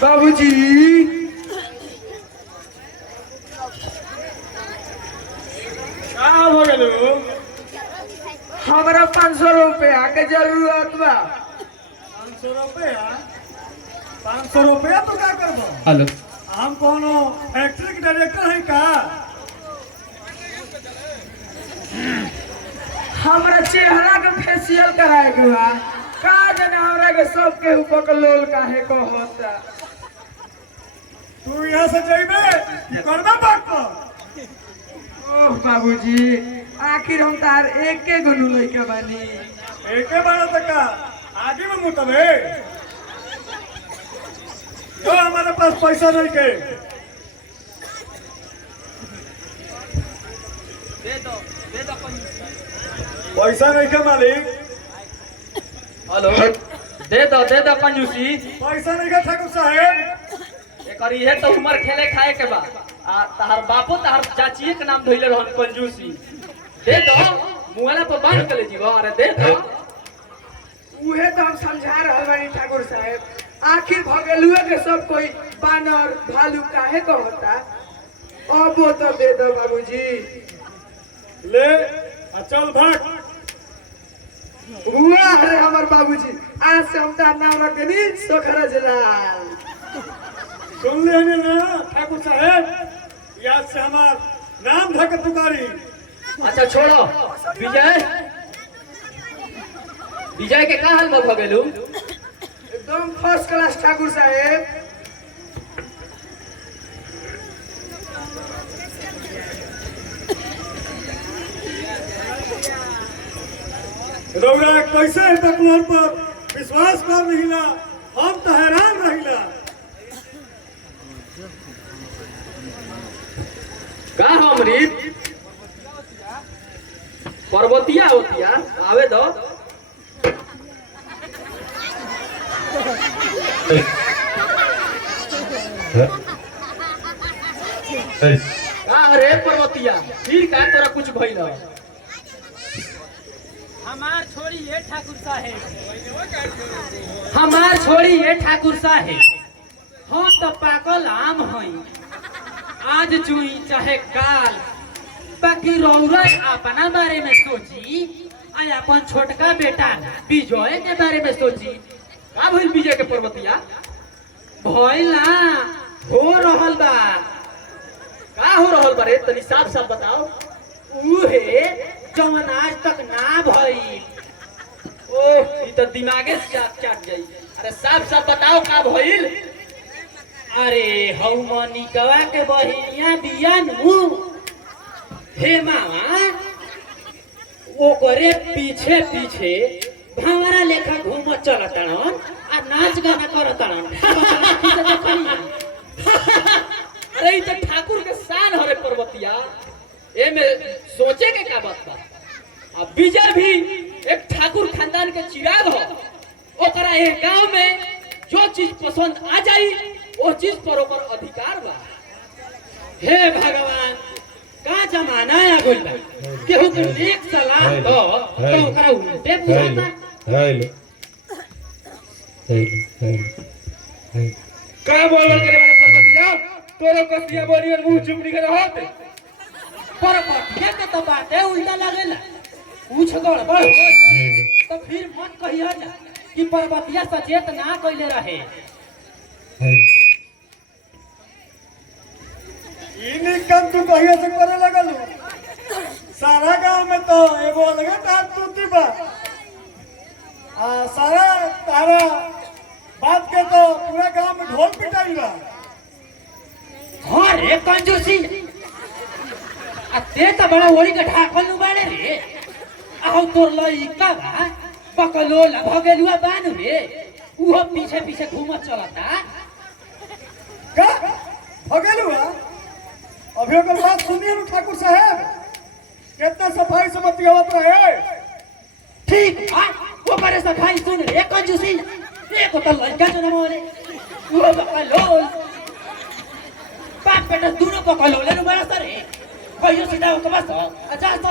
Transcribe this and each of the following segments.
बाबूजी हमारा 500 रुपया के जरूरत बा। 500 रुपया? 500 रुपया तो क्या करबो? हेलो, हम कोनो फैक्ट्री के डायरेक्टर है का? हमारा चेहरा के फेशियल कराए के बा। का जाने हमरा के सब के ऊपर के लोल काहे को होता। तू यहाँ से जाइबे कि करबा बात पर? ओह बाबूजी, आखिर हम तार एक के गुनु लइका बानी। एके बार तक आगे में मुतबे तो हमारे पास पैसा नहीं के दे दो पैसा नहीं के मालिक। हेलो, दे दो कंजूसी। पैसा नहीं के ठाकुर साहेब। एक इहे तो उमर खेले खाए के बा। आ तहार बापो तहार चाचिए के नाम धइले रहन कंजूसी। दे दो, मुआला पर बांध के ले जीवा। अरे दे दो। उहे तो हम समझा रहल बानी ठाकुर साहब। आखिर भगेलुए के सब कोई बानर भालू काहे को होता। अब वो तो दे दो बाबूजी। ले आ चल भाग। हुआ है हमार बाबूजी, आज से हम तार नाम रख देनी सोखरज लाल। सुन ले ना ठाकुर साहेब, याद से हमार नाम धके पुकारी। अच्छा छोड़ो। विजय के का हाल में भगेलू? एकदम फर्स्ट क्लास ठाकुर साहेब। रौरा कैसे तकलोर पर विश्वास कर रहीला, हम तो हैरान रहीला। का हमरी पर्वतिया होतिया आवे दो। का रे पर्वतिया, फिर का तोरा कुछ भइल? हमार छोड़ी ये ठाकुर साहेब। हमार छोड़ी ये ठाकुर साहेब, हम तो पाकल आम हई। आज चुई चाहे काल, बाकी रौरा अपना बारे में सोची आ अपन छोटका बेटा विजय के बारे में सोची। का भइल विजय के पर्वतिया? भइल ना, हो रहल बा। का हो रहल बा रे? तनी साफ साफ बताओ। उहे जवन आज तक ना भई। ओह, ई तो दिमागे से चाट जाई। अरे साफ साफ बताओ का भइल? अरे हौ मनिकवा के बहिनिया बिया नु। हे मामा, ओकरे पीछे पीछे भावरा लेखा घूम चलतन आ नाच गाना करतन। अरे ई तो ठाकुर के शान हरे पर्वतिया। एमे सोचे के का बात बा? अब विजय भी एक ठाकुर खानदान के चिराग हो। ओकरा ए गांव में जो चीज पसंद आ जाई वो चीज पर ओकर अधिकार बा। हे भगवान, का जमाना आ गइल बा। केहू के एक सलाह दो तो ओकरा उल्टे बुझाता। का बोलल करे मेरे पर्वतिया? तोरो कसिया बोली और मुंह चुप के रहत। पर्वतिया के तो बातें उल्टा लगेला। पूछ गड़बड़ तो फिर मत कहिया जा कि पर्वतिया सचेत ना कइले रहे। इन्हीं काम तू कहिया से करे लगल। सारा गांव में तो एगो अलगे तार तूती बा। सारा तारा बात के तो पूरा गांव में ढोल पिटाई बा। हाँ रे कंजूसी, ते तो बड़ा ओड़ी के ढाकल नु बाड़े रे। आओ तोर लइका बा पकलोला भगेलुआ बानु रे, उहो पीछे पीछे घूमत चलता। का भगेलुआ? अभी ओकर बात सुनिए न ठाकुर साहब, कितना सफाई से बतियावत रहे। ठीक है, वो करे सफाई सुन रे कंजूसी। एको तो लइका जन्म रे, उहो पकलोल। बाप बेटा दोनों पकलोले नु बड़ा सरे। कहियो सीधा ओके बस अच्छा तो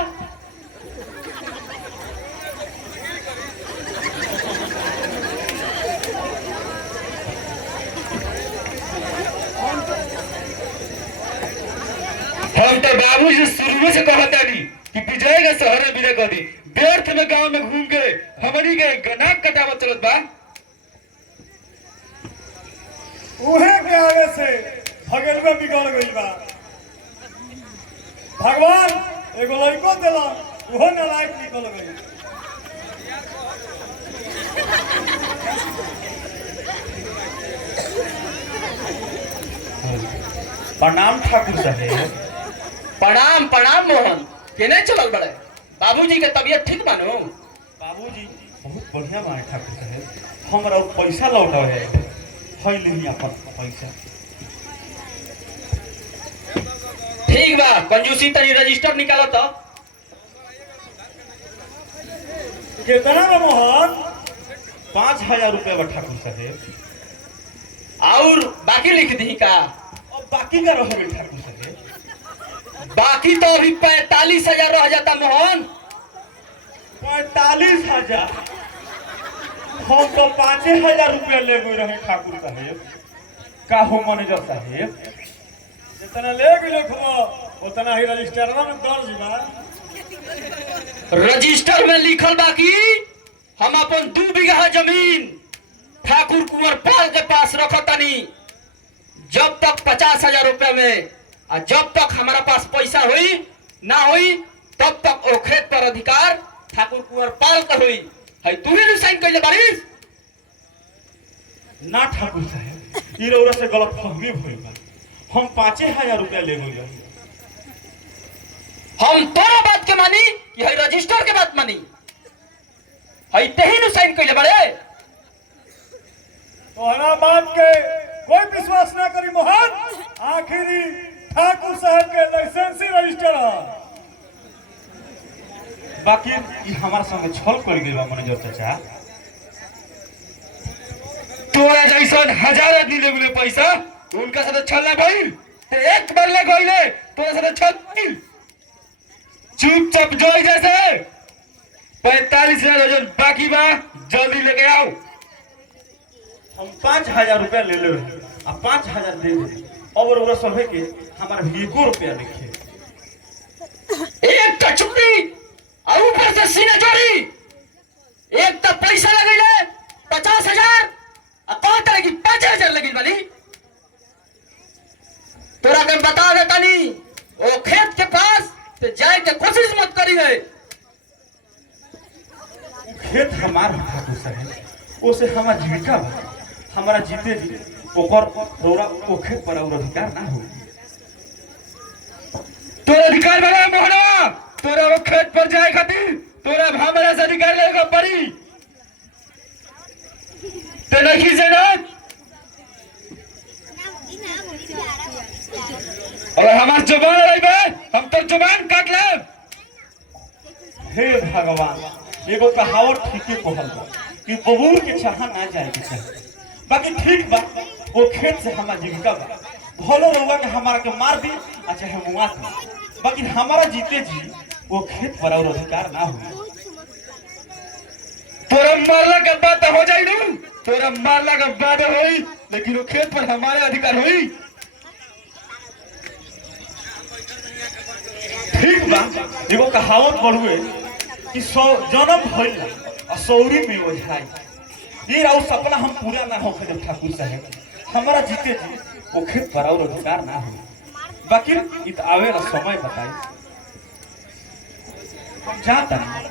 हम तो बाबू जी शुरू से कहता नहीं कि विजय के शहर में विजय कर दी व्यर्थ में गांव में घूम के हमारी के गनाक कटावत चलत बा। उहे के आगे से भगेलुआ बिगड़ गई बा। भगवान एगो लड़को दिला वो नालायक निकल गई। प्रणाम ठाकुर साहब। प्रणाम प्रणाम मोहन केने चलल बड़े बाबूजी के तबीयत ठीक बानो? बाबूजी बहुत बढ़िया बात ठाकुर साहब हमरा पैसा लौटा है हई नहीं अपन पैसा। ठीक बा कंजूसी तनी रजिस्टर निकालो तो। कितना बा मोहन? 5000 रुपया बा ठाकुर साहब। और बाकी लिख दी का? अब बाकी का रह गई ठाकुर साहब। बाकी तो अभी 45,000 रह जाता मोहन। 45,000 हम तो 5,000 रुपया ले गए रहे ठाकुर साहब। का हो मैनेजर साहब? जितना ले गेलो खो उतना ही रजिस्टरवा में दर्ज बा। रजिस्टर में लिखल बाकी हम अपन 2 बीघा जमीन ठाकुर कुंवर पाल के पास रखतनी जब तक 50,000 रुपया में और जब तक हमारा पास पैसा हुई ना हुई तब तक ओ खेत पर अधिकार ठाकुर कुंवर पाल का हुई है। तू ही साइन कैले बारिश ना ठाकुर साहब ई रौरा से गलत फहमी भइल बा। हम 5,000 रुपया ले गए। हम तोरा बात के मानी कि है रजिस्टर के बात मानी है तेही साइन कैले बड़े। तोहरा बात के कोई विश्वास ना करी मोहन। आखिरी ठाकुर साहब के लाइसेंसी रजिस्टर है। बाकी ई हमारा संगे छल कर गई बा मैनेजर चाचा। तोरा जैसन 1000 आदमी ले गेले पैसा उनका साथ छल ना भइल ते एक बार ले गइले तोरा साथ छल भइल। चुपचाप जाई जैसे 45,000 वजन बाकी बा जल्दी लेके आओ। हम 5,000 रुपया ले ले आ 5,000 दे दे और ओरा सभे के हमारा 1 रुपया लिखे। एक तो चुपड़ी और ऊपर से सीना जोड़ी। एक तो पैसा लगेले 50,000 और कहता है कि 5,000 लगी वाली। तोरा के बता देता नहीं वो खेत के पास ते जाए के कोशिश मत करी है। खेत हमार ठाकुर साहब ओसे हमार जीविका बा। हमारा जीते जी ओकर रौरा ओ खेत पर और अधिकार ना हो। तोरा अधिकार बना मोहनवा तोरा वो खेत पर जाए खातिर तोरा हमारा से अधिकार लेगा पड़ी। ते नहीं जनत और हमार जुबान रही बे हम तो जुबान काट लेब। हे भगवान एगो कहावत ठीके कहल बा कि बबूर के चाहा ना जाए के चाहे। बाकी ठीक बा वो खेत से हमार जीविका बा। भलो रहुआ के हमारा के मार दी अच्छा हम मुआ दी बाकी हमारा जीते जी वो खेत पर और अधिकार ना हो। तोरा मारला के बात हो जाई नू तोरा मारला के बाद होई लेकिन वो खेत पर हमारे अधिकार होई। ठीक बा एगो कहावत बढ़ुए कि 100 जन्म भइल और 100 में ओझाई। ये राउ सपना हम पूरा ना होखे जब ठाकुर साहब हमारा जीते जी वो खेत पर और अधिकार ना हो। बाकी इत आवे ना समय बताई हम जाता नहीं।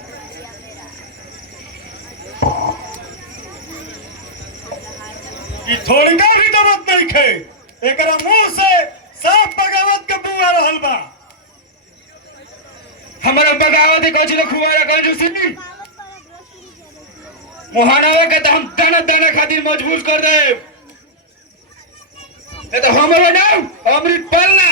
ई थोड़ी का भी दमत नहीं खे। एकरा मुंह से साफ बगावत के बुआ रहल बा। हमारा बगावत है कौन खुआया कौन जो सिनी मोहनावा के तो हम दाना दाना खातिर मजबूर कर दे। तो हमारा नाम अमृत पालना